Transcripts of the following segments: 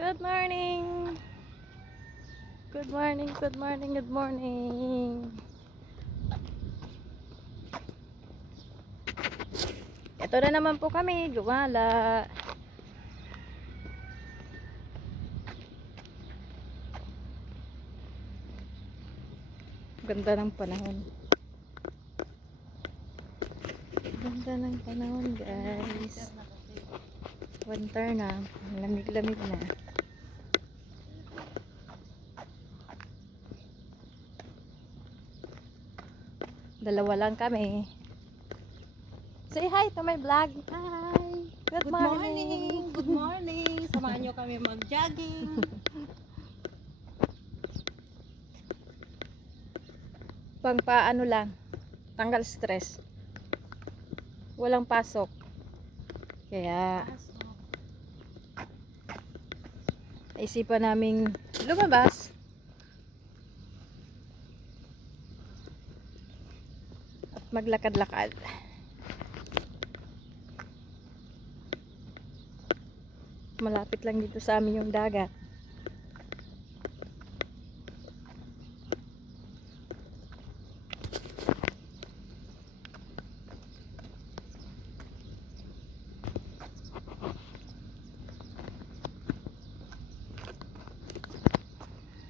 Good morning. Good morning, good morning, good morning. Ito na naman po kami, gumala. Ganda ng panahon. Ganda ng panahon, guys. Winter na, lamig-lamig na. Dalawa lang kami. Say hi to my vlog. Hi. Good morning. Good morning. Samahan nyo kami mag-jogging. Pang paano lang. Tanggal stress. Walang pasok. Kaya naisipan naming lumabas. At maglakad-lakad. Malapit lang dito sa amin yung dagat.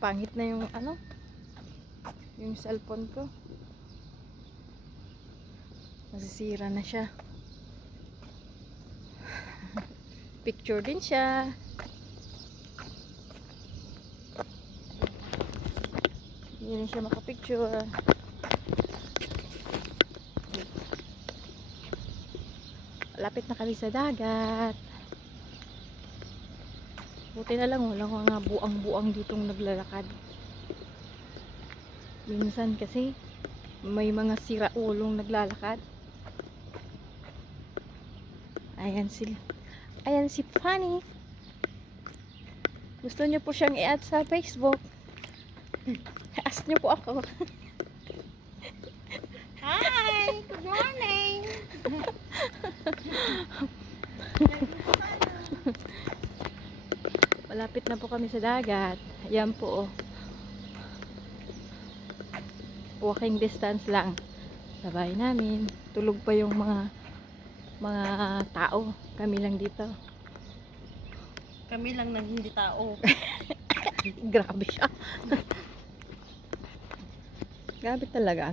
Pangit na yung yung cellphone ko. Masisira na siya. Picture din siya. Hindi rin siya makapicture. Lapit na kami sa dagat. Buti na lang walang mga buang-buang ditong naglalakad. Minsan kasi may mga siraulong naglalakad. Ayan sila. Ayan si Fanny. Gusto niyo po siyang i-add sa Facebook? Ask niyo po ako. Hi! Good morning! Malapit na po kami sa dagat. Ayan po. Walking distance lang sa bahay namin. Tulog pa yung mga tao. Kami lang dito. Kami lang nang hindi tao. Grabe siya. Grabe talaga.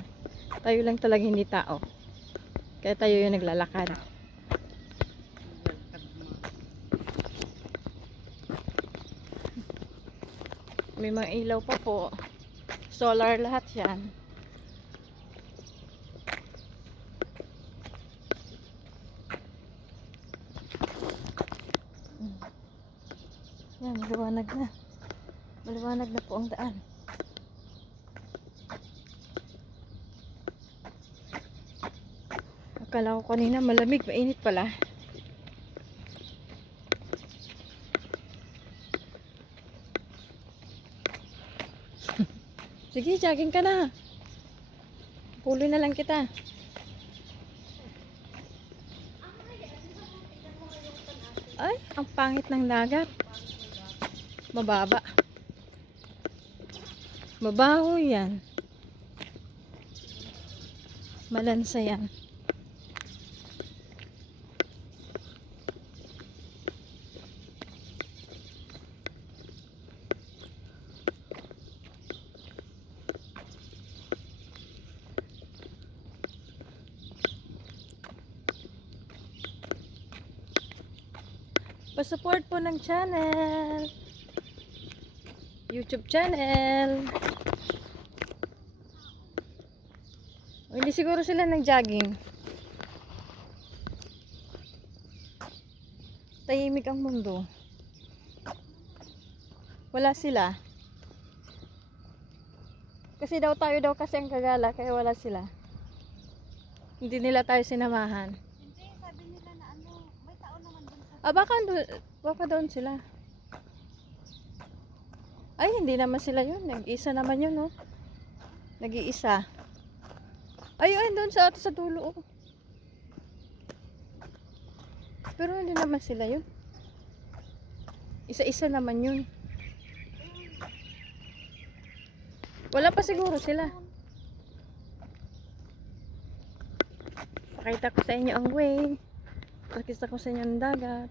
Tayo lang talaga hindi tao. Kaya tayo yung naglalakad. May mga ilaw pa po. Solar lahat yan. Yan, maliwanag na. Maliwanag na po ang daan. Akala ko kanina malamig, mainit pala. Sige, jogging ka na. Puloy na lang kita. Ay, ang pangit ng dagat. Mababa. Mabaho yan. Malansa yan. Pa-support po ng channel. YouTube channel. O, hindi siguro sila nag-jogging. Tahimik ang mundo. Wala sila. Kasi tayo daw kasi ang kagala, kaya wala sila. Hindi nila tayo sinamahan. Hindi, sabi nila na may tao naman dun sa... Baka doon sila. Ay, hindi naman sila yun. Nag-iisa naman yun, no? Nag-iisa. Ay, doon sa dulo, oh. Pero hindi naman sila yun. Isa-isa naman yun. Wala pa siguro sila. Pakita ko sa inyo ang way. Pakita ko sa inyo ang dagat.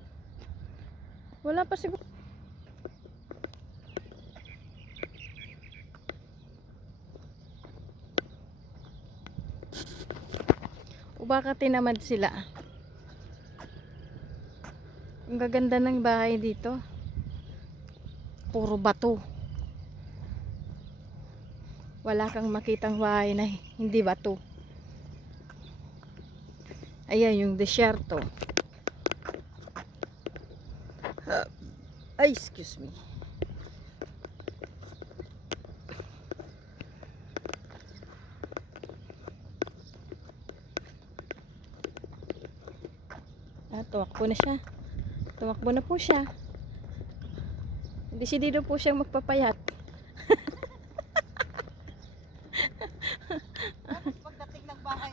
Wala pa siguro. O baka tinamad sila. Ang gaganda ng bahay dito. Puro bato. Wala kang makitang bahay na hindi bato. Ayan yung desierto. Ay, excuse me. Tumakbo na siya. Tumakbo na po siya. Desidido po siyang magpapayat. Tapos pagdating ng bahay,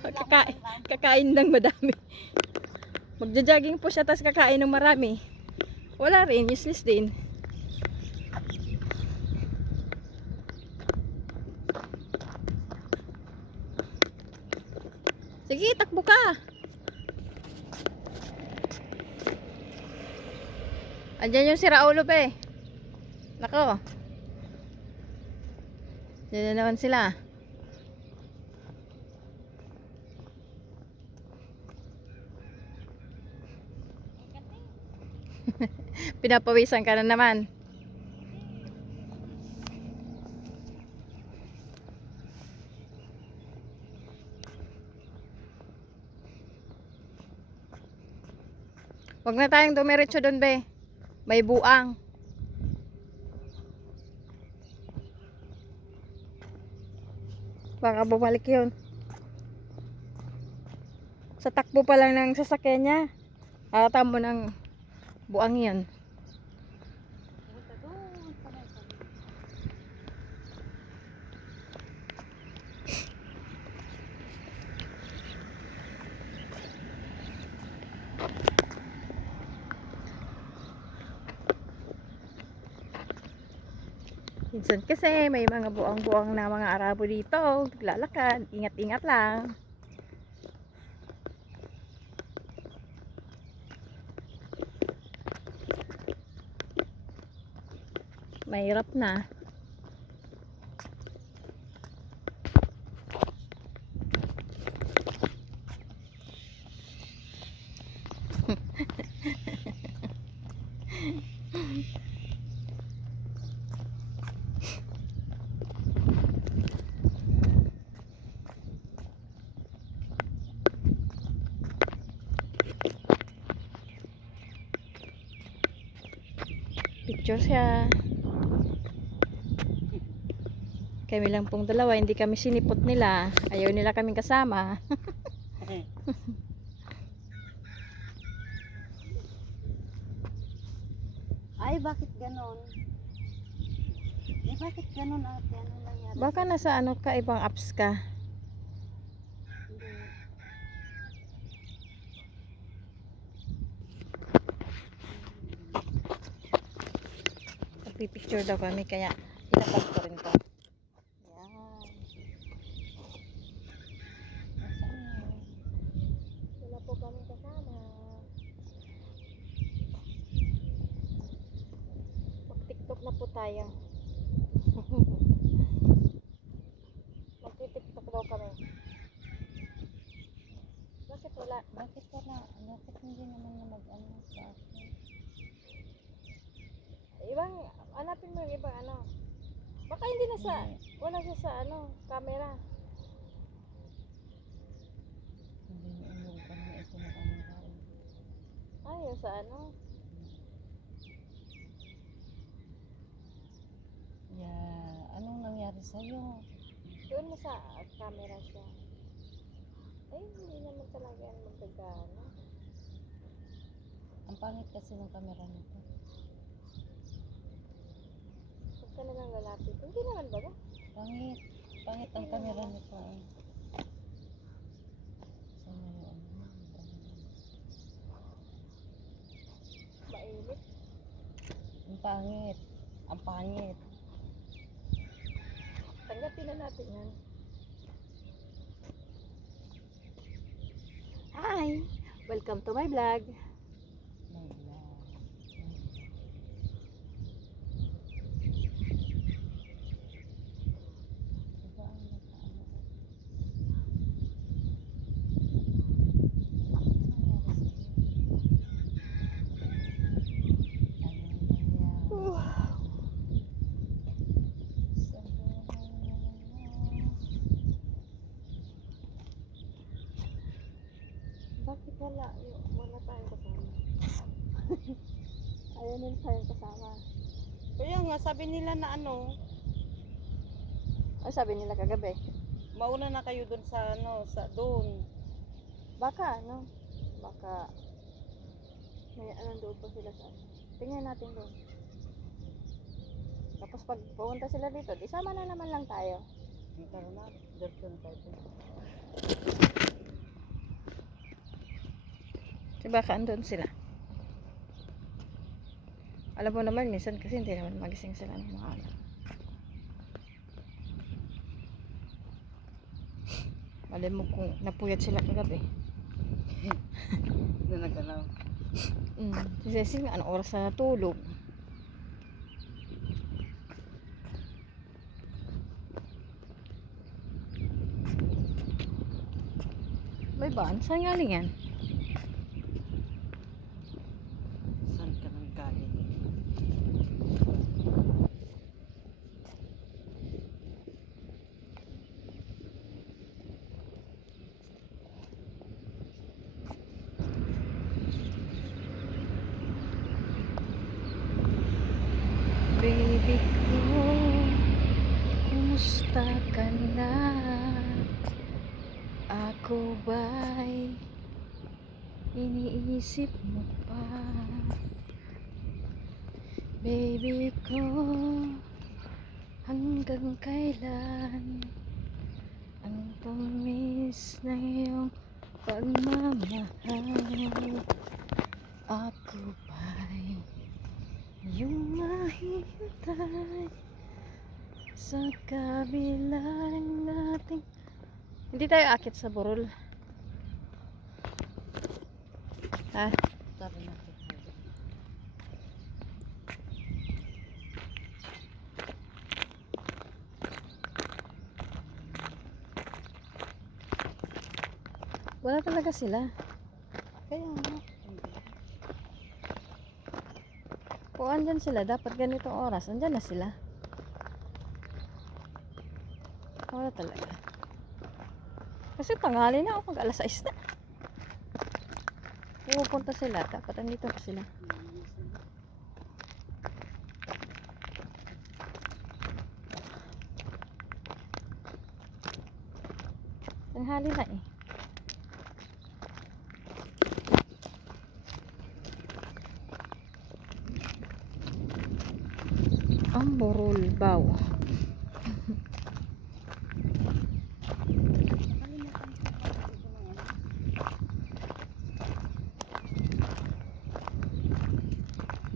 Kakain ng madami. Magja-jogging po siya, tapos kakain ng marami. Wala rin, useless din. Sige, takbo ka. Andyan yung si Raulo pa eh. Nako. Diyan na naman sila. Pinapawisan ka na naman. Huwag na tayong dumiretso doon, be. May buang. Baka bumalik yun. Sa takbo pa lang ng sasakyan niya. Halata mo ng buang yun. Punta doon sa may sabi. Minsan kasi may mga buang-buang na mga Arabo dito. Naglalakad. Ingat-ingat lang. Mahirap na. Picture siya. Kami lang pong dalawa, hindi kami sinipot nila. Ayaw nila kaming kasama. Ay, bakit ganon? Bakit ganon ate? Ano nangyari? Baka nasa ano ka, ibang apps ka. Hindi. Nagpipicture daw kami, kaya ilapag ko rin to. Yan. Wala po kami kasama. Mag-tiktok na po tayo. Mag-tiktok daw kami. Bakit wala? Bakit wala? Bakit hindi naman na mag-ano sa akin? Ibang, hanapin mo yung ibang ano. Baka hindi na sa, wala siya sa ano, camera. Hindi yung kanya ito na camera. Ay, yung sa ano. Yeah, anong nangyari sa'yo? Doon mo sa camera siya. Ay, hindi naman talaga yan magdagano. Ang pangit kasi ng camera nito. Huwag ka na lang lalapit. Hindi naman ba ba? Pangit. Pangit ang camera nito eh. Sana yung ano. Mainit. pangit. Ang pangit. Tanggapin na natin yan. Hi! Welcome to my vlog. May lang. Diba ang nakaano? Bakit wala tayong kasama? Ayaw nila tayong kasama. Kaya nga, sabi nila na ano, Ano sabi nila kagabi? mauna na kayo dun sa ano, sa doon. Baka may anong doon pa sila sa ano. Tingnan natin doon. Tapos pag pumunta sila dito, isama na naman lang tayo. Tara na, diretso tayo. Kasi baka andun sila. Alam mo naman, minsan kasi hindi naman magising sila ng mga anak. Malay mo kung napuyat sila kagabi. Doon nagalaw. Kasi anong oras na natulog? May ba? Saan galing yan? Saan ka nang galing? Baby ko, kumusta ka na? Ako ba'y iniisip mo pa? Baby ko, hanggang kailan ang tamis na iyong pagmamahal? Ako ba'y yung mahintay sa kabilang nating. Hindi tayo akit sa burol. Ha? Tara na. Wala talaga sila. Kaya nga. Kung andyan sila, dapat ganitong oras, andyan na sila. Wala talaga. Kasi tanghali na ako, mag alas 6 na. Pupunta sila, dapat andito pa sila. Tanghali na eh. Ang burol baw.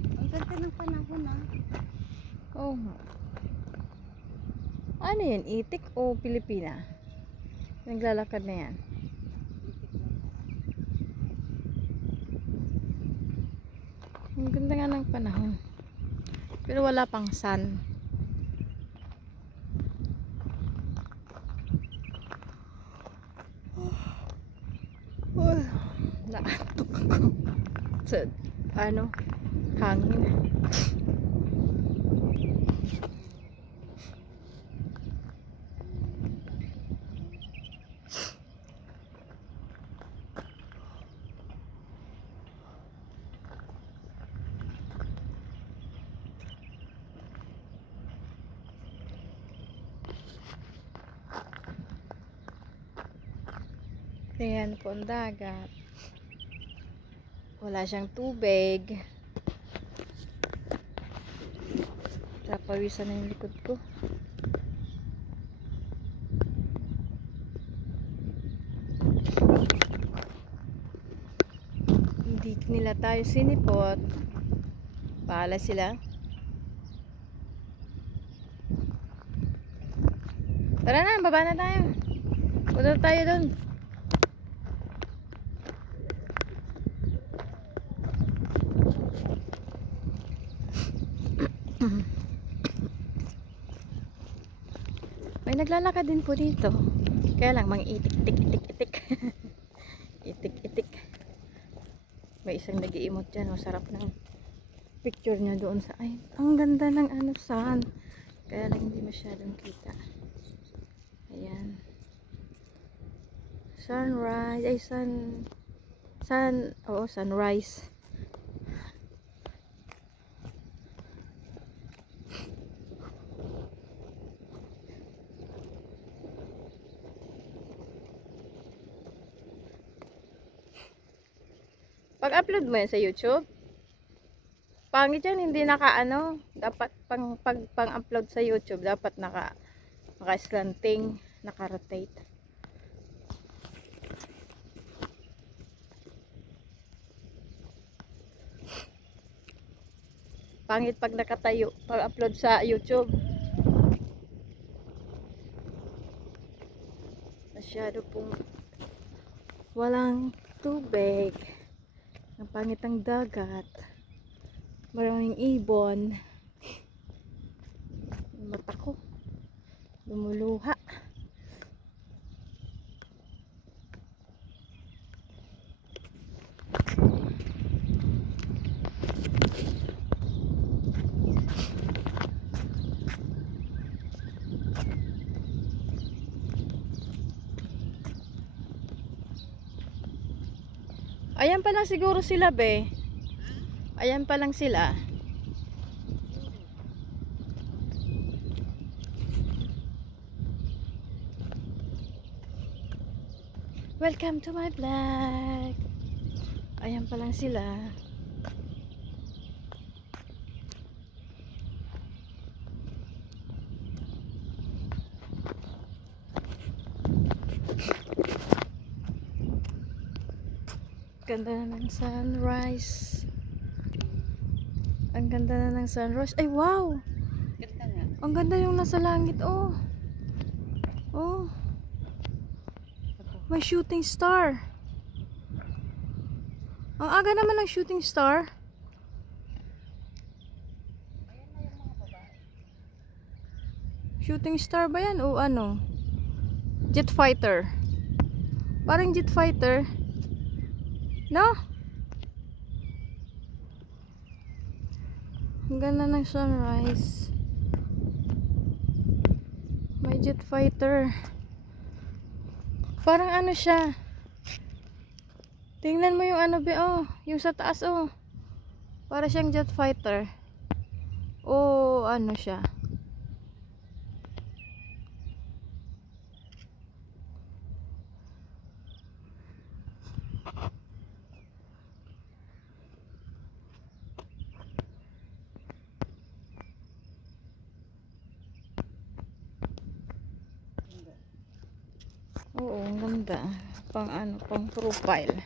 Ang ganda ng panahon ah. Oh. Ano yun? Itik o Pilipina? Naglalakad na yan. Ang ganda nga ng panahon. Pero wala pang sun. Nakatok ako. Sa ano? Hangin. Ayan po ang dagat. Wala siyang tubig. Napawisan na yung likod ko. Hindi nila tayo sinipot. Bahala sila. Tara na, baba na tayo. Punta tayo doon. May naglalakad din po dito. Kaya lang, mang itik-itik-itik-itik. Itik-itik. May isang nag-iimot dyan. Masarap ng picture niya doon sa... Ay, ang ganda ng ano, sun. Kaya lang hindi masyadong kita. Ayan. Sunrise. Ay, oo, sunrise. Pag-upload mo yan sa YouTube, pangit yan, hindi naka-ano, dapat pang-upload sa YouTube, dapat naka-slanting, naka-rotate. Pangit pag nakatayo, pag-upload sa YouTube. Masyado pong walang tubig. Ang pangit ang dagat. Maraming ibon. Mata ko lumuluha. Ayan pa lang siguro sila, be. Ayan pa lang sila. Welcome to my vlog. Ayan pa lang sila. Ganda na ng sunrise. Ang ganda na ng sunrise. Ay, wow! Ganda nga. Ang ganda yung nasa langit, oh. Oh. May shooting star. Ang aga naman ng shooting star. Ayan na yung mga babae. Shooting star ba yan? O ano? Jet fighter. Parang jet fighter. No? Ang ganda ng sunrise. May jet fighter. Parang ano siya. Tingnan mo yung ano be, oh. Yung sa taas, oh. Para siyang jet fighter. Oh, ano siya. Oo, ang ganda. Pang ano, pang profile.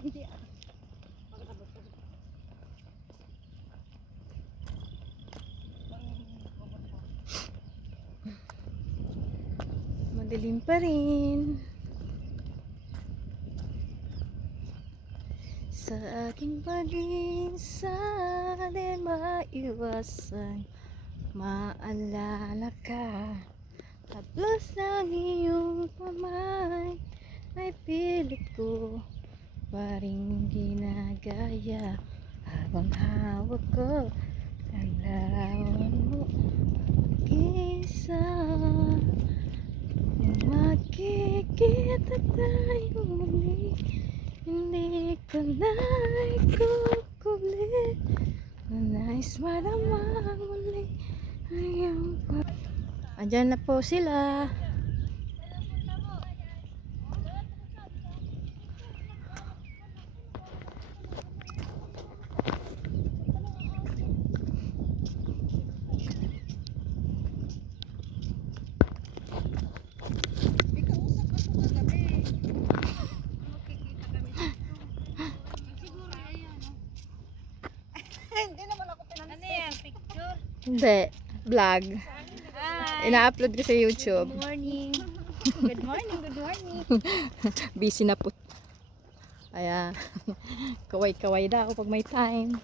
Hindi. Madilim pa rin. Sa aking pag-iisa, di maiwasang maalala ka. Haplos ng iyong kamay ay pilit ko pa rin ginagaya habang hawak ko ang larawan mo. Mag-isa, magkikita tayo muli, hindi ko na ikukubli, nais madama muli ang iyong pag... Andyan na po sila. Hindi naman ako pinansin. Ano yan? Picture? Hindi, vlog. Hi! Ina-upload ko sa YouTube. Good morning. Good morning, good morning. Busy na po. Ayan. Kaway-kaway daw pag may time.